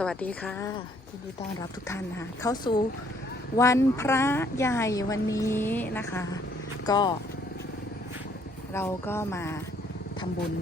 สวัสดีค่ะยินดีต้อนรับทุกท่านนะคะเข้าสู่วันพระใหญ่วันนี้นะคะ ก็ เราก็มาทำบุญ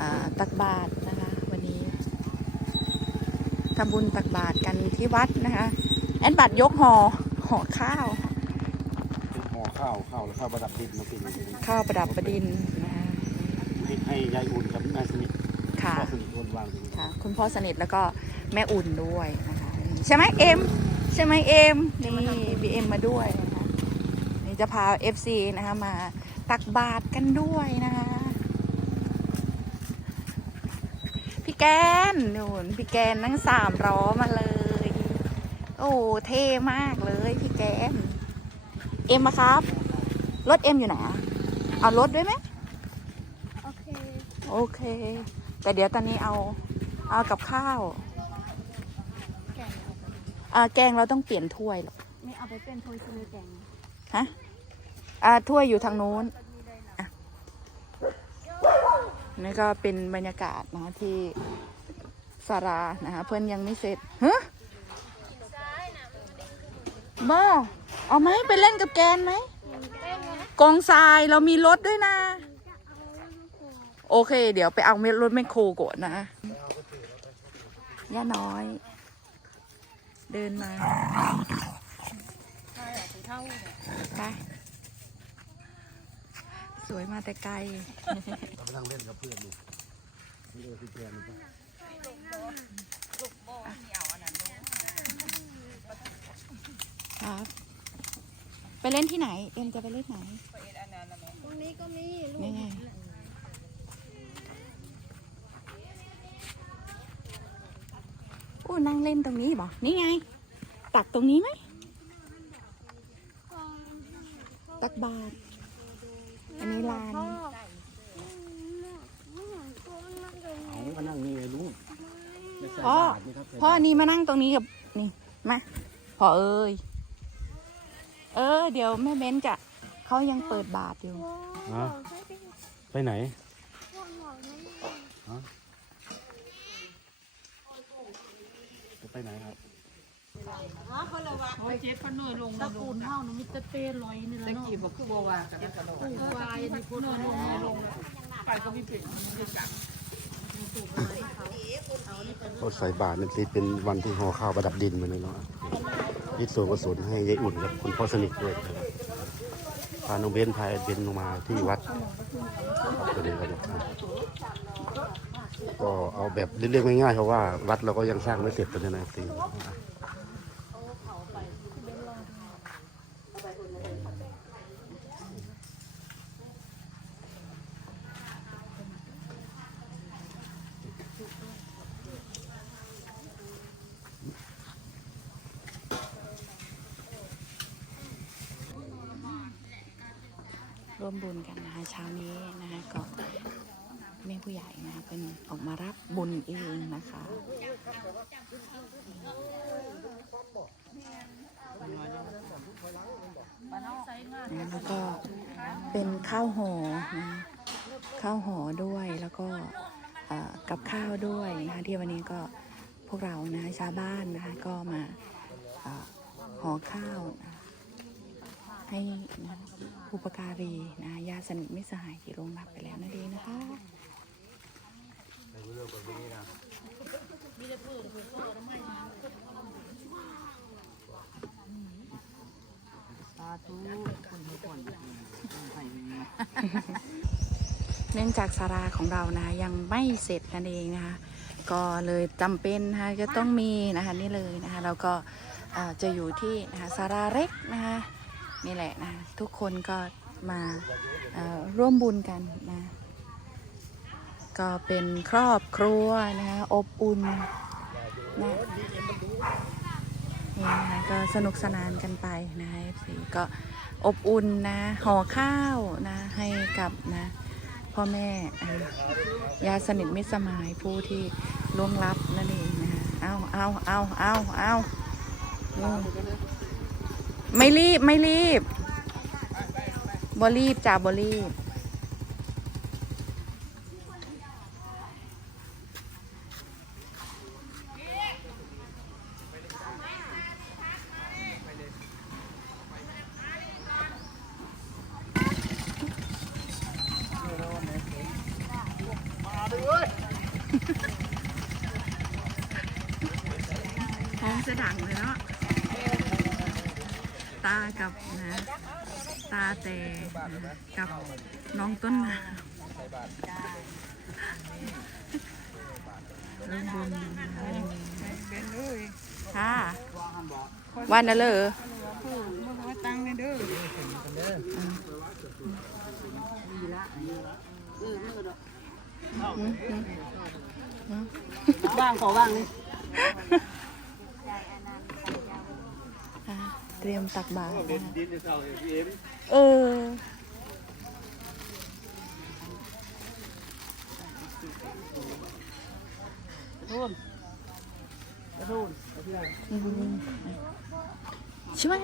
อ่าตักบาตรนะคะ วันนี้ทำบุญตักบาตรกันที่วัดนะคะ แอนบัตรยกห่อห่อข้าวห่อข้าวข้าวแล้วข้าวประดับดินมากินข้าวประดับประดินนะคะดินให้ยายอุ่นกับนายสนิท ค่ะพ่อสนิทอุ่นวางอยู่ค่ะ คุณพ่อสนิทแล้วก็แม่อุ่นด้วยนะคะใช่ไหมเอ็มใช่ไหมเอ็มนี่บีเอ็มมาด้วยนะคะนี่จะพา FC นะคะมาตักบาตรกันด้วยนะคะ พี่แกนนู่นพี่แกนนั่งสามล้อมาเลย โอ้เท่มากเลยพี่แกน เอ็มอะครับ รถเอ็มอยู่ไหนอะเอารถด้วยไหม โอเค โอเค แต่เดี๋ยวตอนนี้เอาเอากับข้าวแกงเอาไปอ่าแกงเราต้องเปลี่ยนถ้วยหรอกไม่เอาไปเป็นโทยซือแกงฮะอ่าถ้วยอยู่ทางนู้นอะนี่ก็เป็นบรรยากาศนะที่สารานะคะเพื่อนยังไม่เสร็จฮะบ้าเอาไหมไปเล่นกับแกนไหมกองทรายเรามีรถด้วยนะ โอเค เดี๋ยวไปเอารถแมคโครก่อนนะย่าน้อย เดินมาไปสวยมาแต่ไกลเราไปนั่งเล่นกับเพื่อนนี่นี่เลยพี่แกนนี่ปะครับ ไปเล่นที่ไหน เอ็มจะไปเล่นไหนตรงนี้ก็มีลูก นี่ไงอู้นั่งเล่นตรงนี้บ่นี่ไง ตักตรงนี้ไหม ตักบาทอันนี้ลานพ่อเอามานั่งนี่ไงลุงไม่ใส่พ่อบาตรนี่ครับใส่พ่อบาตรนี่มานั่งตรงนี้กับนี่มาพ่อเอ้ยเออ เดี๋ยวแม่เบ้นจะเขายังเปิดบาทอยู่ ไปไหนจะ ไปไหนครับโอ้ยเจ็บเขาเหนื่อยลงตะกูลเฮานะมิตรเป้ลอยนี่แหละเนาะตะกี้บอกคือบ่ว่ากันกูวายนี่เหนื่อยลงเหนื่อยลงแล้วไปก็มีเป็นมีกันรถใส่บาตรนั่นสิเป็นวันที่ห่อข้าวประดับดินมาเลยเนาะยิดส่วนกุศลให้ยายอุ่นกับคุณพ่อสนิทด้วยนะครับพาน้องเบนพาเบนลงมาที่วัดก็เดี๋ยวกันนะครับ ก็เอาแบบเรียกง่ายๆเพราะว่าวัดเราก็ยังสร้างไม่เสร็จเป็นนะตีร่วมบุญกันนะคะเช้านี้นะคะก็ แม่ผู้ใหญ่นะคะเป็นออกมารับบุญเองนะคะแล้วก็เป็นข้าวห่อนะข้าวห่อด้วยแล้วก็กับข้าวด้วยนะคะที่วันนี้ก็พวกเรานะคะชาวบ้านนะคะก็มาห่อข้าวนะให้อุปการีนะญาสนิทมิตรสหายที่โรงรับไปแล้วนั่นเองนะคะ เนื่องจากสาราของเรานะยังไม่เสร็จนั่นเองนะคะก็เลยจำเป็นนะคะจะต้องมีนะคะนี่เลยนะคะเราก็จะอยู่ที่นะคะสาราเล็กนะคะนี่แหละนะทุกคนก็มาร่วมบุญกันนะ ก็เป็นครอบครัวนะคะอบอุ่นนะนี่นะคะก็สนุกสนานกันไปนะคะ FC ก็อบอุ่นนะห่อข้าวนะให้กับนะพ่อแม่อะญาสนิทมิตรสมายผู้ที่ล่วงลับนั่นเองนะคะเอาเอาเอาเอาเอาไม่รีบไม่รีบบรีบจ่าบรีบ น้องเสอดังเลยเนาะ ตากับนะ ตาแต่นะกับน้องต้นน้ำเริ่มบุญค่ะวันนั้นเลยตังค์เด้อว่างขอว่างนี่อะ เตรียมตักบาตรเออรุ่นรุ่นอืมช่วย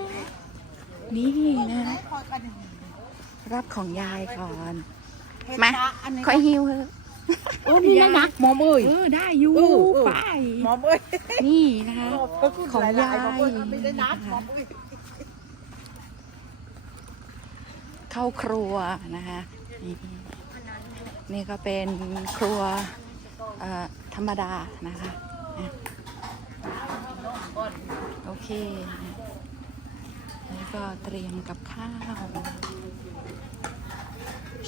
นี่นะ รับของยายก่อน มา ค่อยหิวเถอะ โอ้นี่นะนะหมอมเอ้ย เออได้อยู่เออเออ ไปหมอมเอ้ยนี่นะคะ ของยายหมอมเอ้ยไม่ได้นัดหมอมเอ้ย เข้าครัวนะคะนี่นี่ก็เป็นครัวเอ่อธรรมดานะคะอะโอเคแล้วก็เตรียมกับข้าว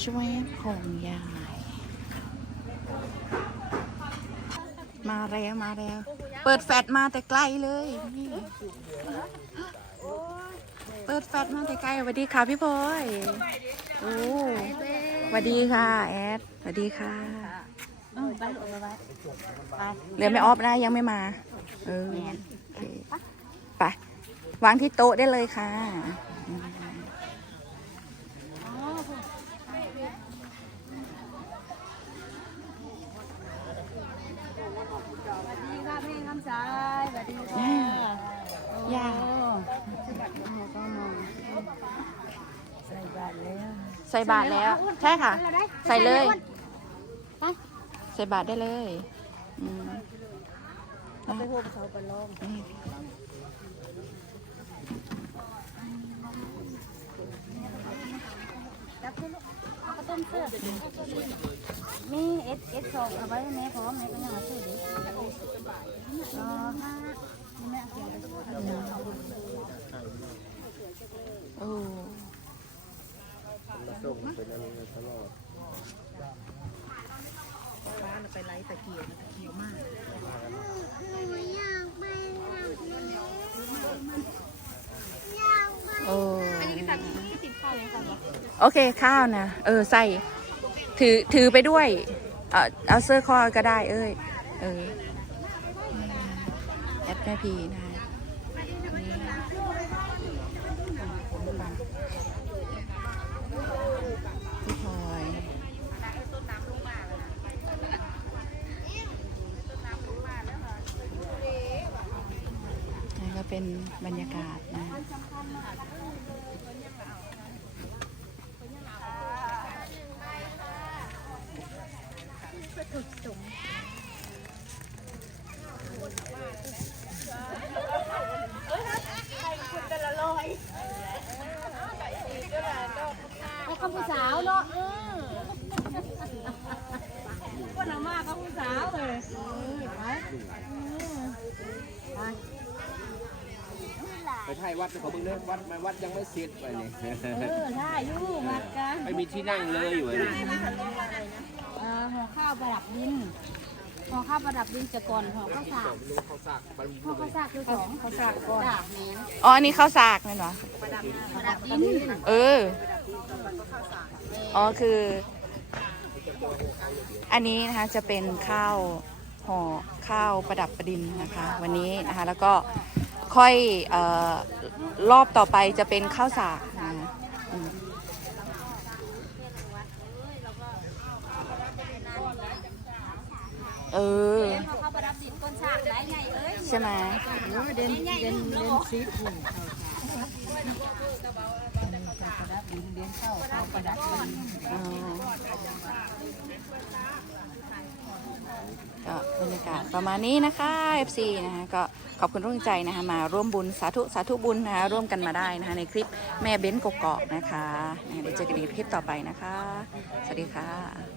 ช่วยของยาย มาแล้วมาแล้ว เปิดแฟลชมาแต่ไกลเลยนี่เปิดแฟลชมาแต่ไกลสวัสดีค่ะพี่พลอยโอ้สวัสดีค่ะแอดสวัสดีค่ะเออไปเอาไว้ไปเหลือไม่ออฟนะยังไม่มา เออไปวางที่โต๊ะได้เลยค่ะ สวัสดี สายสวัสดีค่ะย่าหมอก็มองใส่บาตรแล้วใส่บาทแล้ว ใช่ค่ะ ใส่เลย ใส่บาทได้เลยอืมไปห่มเขาไปลองจับคุณลูก เอากระต้มเสื้อมีเอสเอสสองเอาไว้แม่พร้อมแม่ก็ยังเอาซื้อดิอ๋อห้านี่แม่เอาเสียไปซื้อโอ้โโอเคข้าวนะเออใส่ ถือถือไปด้วย เอาเอาเสื้อคอก็ได้ เอ้ยเออแอปแม่พีนะนี่พี่พลอยนี่ก็เป็นบรรยากาศนะ แล้วก็ผู้สาวเนาะเออคนเอามากก็ผู้สาวเลยเออไปเออไป ไป ถ่ายวัดเขาเบิ่งเด้อวัดมันวัดยังไม่เสร็จไปนี่เออได้อยู่มัดกันไม่มีที่นั่งเลยอยู่นี่เอ่อห่อข้าวประดับดินห่อข้าวประดับดินจะก่อนห่อข้าวสากเขาสากมันห่อข้าวสากคือสองข้าวสากก่อนจ้าแม่นอ๋ออันนี้ข้าวสากนั่นเหรอ ประดับดินเออ อ๋อคือ อันนี้นะคะจะเป็นข้าวห่อข้าวประดับประดินนะคะ วันนี้นะคะแล้วก็ ค่อยออรอบต่อไปจะเป็นข้าวสากนะเออห่อข้าวประดับดินก้นสายใช่ไหมเด่นเดนเดนซีดหุ่นประดับดินเข้าวข้าประดับ ก็บรรยากาศประมาณนี้นะคะ FC นะคะก็ขอบคุณร่วมใจนะคะมาร่วมบุญสาธุสาธุบุญนะคะร่วมกันมาได้นะคะในคลิปแม่เบ้นกกอกนะคะนะคะเดี๋ยวเจอกันในคลิปต่อไปนะคะ สวัสดีค่ะ